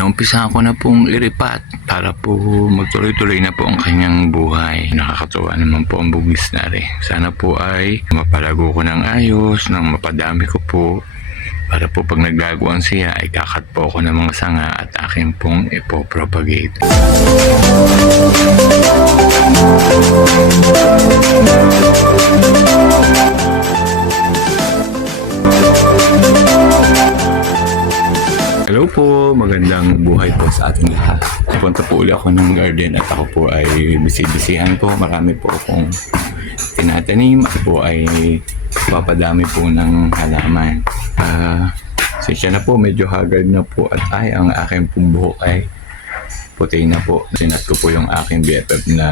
Inumpisahan ko na pong iripat para po magtuloy-tuloy na po ang kanyang buhay. Nakakatuwa naman po ang bugis na rin. Sana po ay mapalago ko ng ayos, nang mapadami ko po. Para po pag naglaguan siya, ay kakat po ako ng mga sanga at akin pong ipopropagate. Hello po, magandang buhay po sa ating lahat. Napunta po uli ako ng garden at ako po ay busy-busyhan po. Marami po akong tinatanim. Ako po ay papadami po ng halaman. Siya na po, medyo haggard na po at ang aking pong buhok ay puti na po. Sinat ko po yung aking BFF na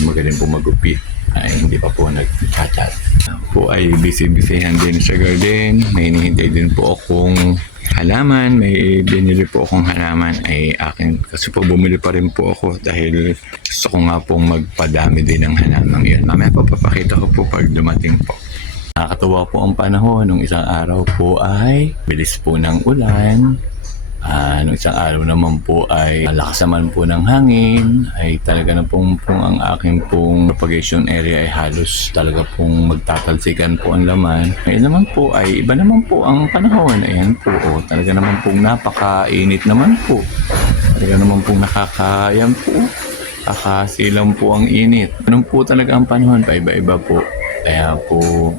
magaling po magupit. Ay hindi pa po nag-chat-chat. Ako po ay busy-busyhan din sa garden. May hinihintay din po akong halaman, may binili po akong halaman ay akin kasi po bumili pa rin po ako dahil gusto ko nga pong magpadami din ng halaman yun. Mamaya po papakita ko po pag dumating po. Nakakatuwa po ang panahon. Nung isang araw po ay bilis po ng ulan. Nung isang araw naman po ay lakas naman po ng hangin. Ay talaga na pong ang aking pong propagation area ay halos talaga pong magtatalsikan po ang laman. Ngayon naman po ay iba naman po ang panahon. Ayan po, talaga naman pong napakainit naman po. Talaga naman pong nakakayan po. Kakasilang po ang init. Ganun po talaga ang panahon, paiba-iba po. Kaya po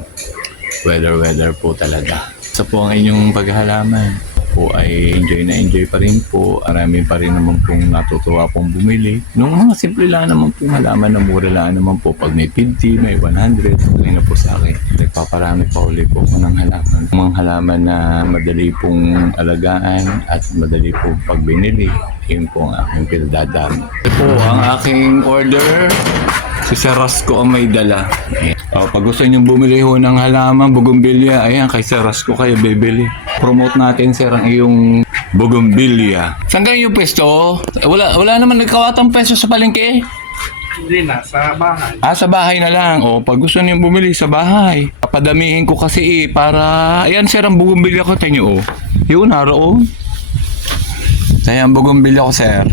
weather po talaga. Sa po ang inyong paghahalaman po ay enjoy pa rin po. Marami pa rin naman pong natutuwa pong bumili. Nung mga simple lang naman pong halaman na mura lang naman po. Pag may 50, may 100, okay na po sa akin. Nagpaparami pa ulit po ako ng halaman. Mga halaman na madali pong alagaan at madali pong pagbinili. Yun po ang aking pinadadami. Ito po ang aking order. Si Sir Rasco ang may dala. Pag gusto nyo bumili ho ng halaman, bougainvillea, ayan, kay Sir Rasco kayo bibili. Promote natin, Sir, ang iyong bougainvillea. Saan kayo yung pwesto? Wala naman nagkawatang peso sa palengke. Hindi na, sa bahay. Sa bahay na lang. Pag gusto nyo bumili sa bahay. Papadamihin ko kasi para... Ayan, Sir, ang bougainvillea ko. Tayo nyo, Yun, naroon. Ayan, ang bougainvillea ko, Sir.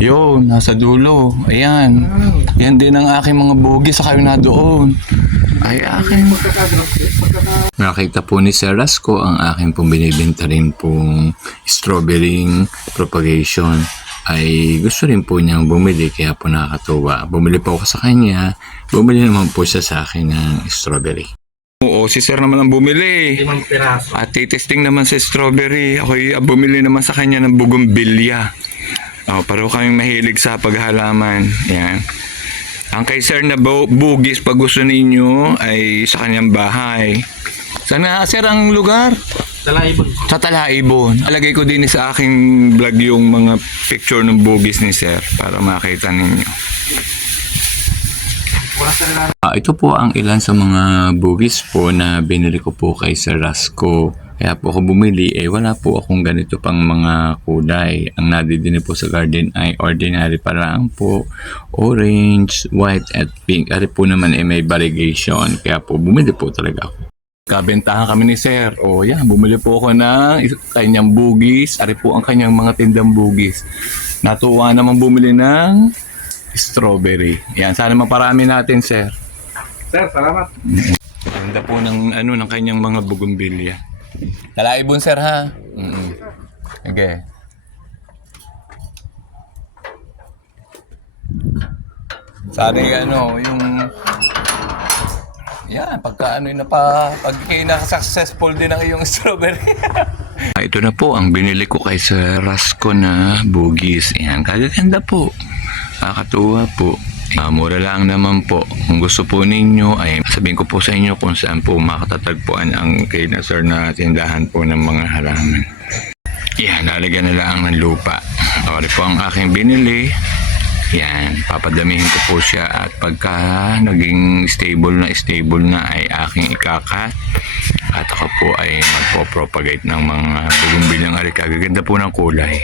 Yun, nasa dulo. Ayan. Yan din ang aking mga bugis sa kayo na doon. Ay, akin. Nakita po ni Sir Rasco ang aking pong binibenta rin pong strawberry propagation. Ay gusto rin po niyang bumili kaya po nakakatuwa. Bumili po ako sa kanya. Bumili naman po siya sa akin ng strawberry. Oo, si Sir naman ang bumili. 5 piraso. At titesting naman sa strawberry. Ako'y bumili naman sa kanya ng bougainvillea. Pareho kaming mahilig sa paghalaman. Yan. Ang kay Sir na bugis pag gusto ninyo ay sa kanyang bahay. Saan nga, Sir, ang lugar? Talaibon. Sa Talaibon. Alagay ko din sa aking vlog yung mga picture ng bugis ni Sir para makita ninyo. Ito po ang ilan sa mga bugis po na binili ko po kay Sir Rasco. Kaya po ako bumili, wala po akong ganito pang mga kulay. Ang nadidini po sa garden ay ordinary pa lang po. Orange, white, at pink. Ari po naman may variegation. Kaya po bumili po talaga ako. Kabentahan kami ni Sir. Yan, bumili po ako ng kanyang bugis. Ari po ang kanyang mga tindang bugis. Natuwa naman bumili ng strawberry. Yan, sana maparami natin, Sir. Sir, salamat. Ganda po ng kanyang mga bougainvillea. Talaibon, Sir, ha? Okay. Sana yung pagka pag kayo successful din ang iyong strawberry. Ito na po ang binili ko kay Sir Rasco na bugis. Yan, kagaganda po. Nakakatuwa po. Mura lang naman po. Kung gusto po ninyo ay sabihin ko po sa inyo kung saan po makatatagpuan ang kay na Sir na tindahan po ng mga halaman. Yan, lalagyan na lang ng lupa. Ito po ang aking binili. Yan, papadamihin ko po siya at pagka naging stable na ay aking ikakat at ako po ay magpo-propagate ng mga bougainvillea ng arika. Gaganda po ng kulay.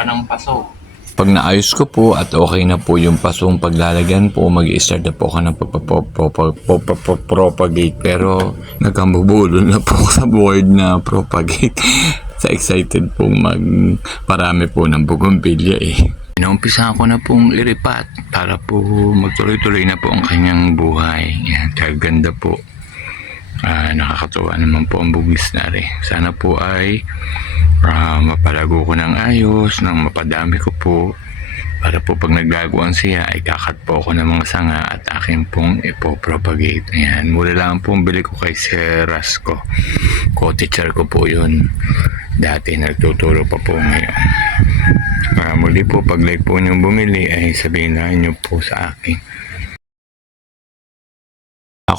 pa ng paso. Pag naayos ko po at okay na po yung pasong paglalagyan po, mag-i-start na po ako ng propagate. Pero nagkamubulol na po ako sa word na propagate. Sa excited pong parami po ng bougainvillea eh. Naumpisa ko na pong iripat para po magtuloy-tuloy na po ang kanyang buhay. Yan, kaganda po. Nakakatuwa naman po ang bugis na rin. Sana po ay mapalago ko ng ayos, nang mapadami ko po. Para po pag naglaguan siya, ay kakat po ako ng mga sanga at akin pong ipopropagate. Ayan, mula lang po bili ko kay Sir Rasco. Co-teacher ko po yun. Dati nagtuturo pa po ngayon. Muli po, pag like po niyong bumili, ay sabihin na niyo po sa akin.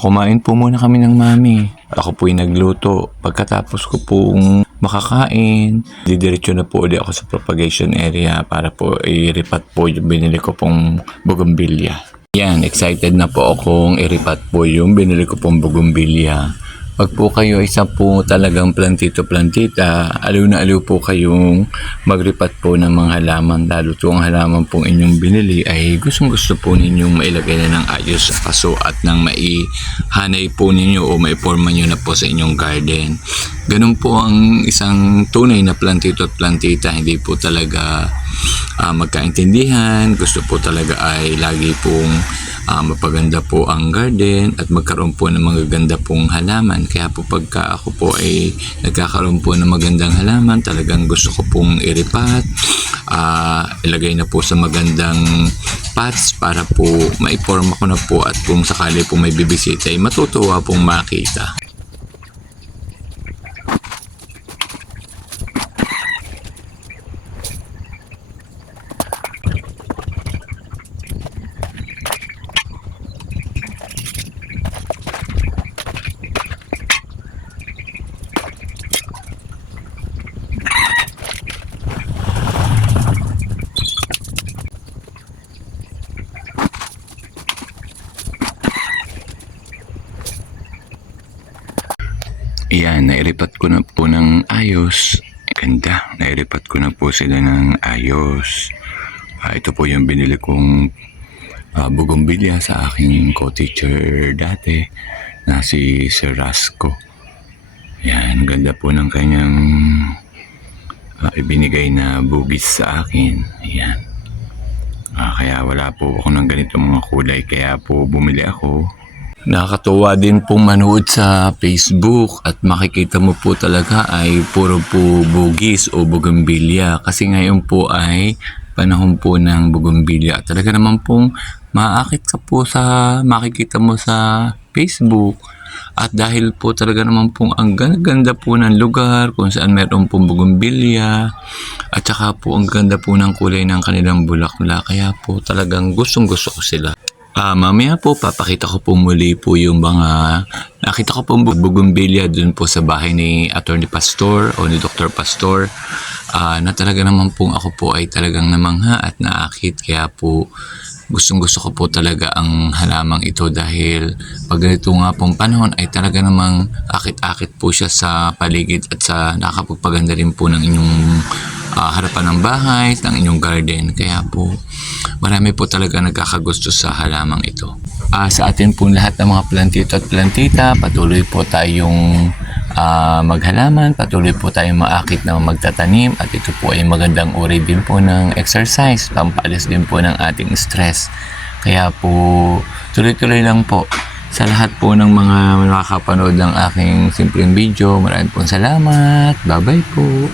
Kumain po muna kami ng mami. Ako po'y nagluto. Pagkatapos ko pong makakain, didiretso na po ulit ako sa propagation area para po i-repat po yung binili ko pong bougainvillea. Yan, excited na po akong i-repat po yung binili ko pong bougainvillea. Pag po kayo isa po talagang plantito-plantita, aliw na aliw po kayong magripat po ng mga halaman. Lalo to ang halaman pong inyong binili ay gustong-gusto po ninyong mailagay na ng ayos sa paso at nang maihanay po ninyo o maiporma nyo na po sa inyong garden. Ganun po ang isang tunay na plantito at plantita. Hindi po talaga magkaintindihan. Gusto po talaga ay lagi pong mapaganda po ang garden at magkaroon po ng magaganda pong halaman. Kaya po pagka ako po ay nagkakaroon po ng magandang halaman, talagang gusto ko pong iripat, ilagay na po sa magandang pots para po maiporma ko na po at kung sakali po may bibisita ay matutuwa pong makita. Yan, nairipat ko na po ng ayos. Ganda, nairipat ko na po sila ng ayos. Ito po yung binili kong bougainvillea sa aking co-teacher dati na si Sir Rasco. Yan, ganda po ng kanyang ibinigay na bugis sa akin. Yan. Kaya wala po ako ng ganitong mga kulay, kaya po bumili ako. Nakakatuwa din pong manood sa Facebook at makikita mo po talaga ay puro po bugis o bougainvillea kasi ngayon po ay panahon po ng bougainvillea. Talaga naman pong maakit ka po sa makikita mo sa Facebook at dahil po talaga naman pong ang ganda po ng lugar kung saan meron pong bougainvillea at saka po ang ganda po ng kulay ng kanilang bulaklak kaya po talagang gustong gusto ko sila. Mamaya po papakita ko po muli po yung mga nakita ko po bougainvillea dun po sa bahay ni Attorney Pastor o ni Dr. Pastor na talaga naman po ako po ay talagang namangha at naakit kaya po gustong gusto ko po talaga ang halamang ito dahil pag ganito nga pong panahon ay talaga namang akit-akit po siya sa paligid at sa nakakapagpaganda rin po ng inyong harapan ng bahay, ng inyong garden. Kaya po marami po talaga nagkakagusto sa halamang ito. Sa atin po lahat ng mga plantito at plantita, patuloy po tayong maghalaman, patuloy po tayong maakit na magtatanim at ito po ay magandang uri din po ng exercise, pampaalis din po ng ating stress. Kaya po tuloy-tuloy lang po. Sa lahat po ng mga nakakapanood ng aking simpleng video, maraming pong salamat. Bye-bye po.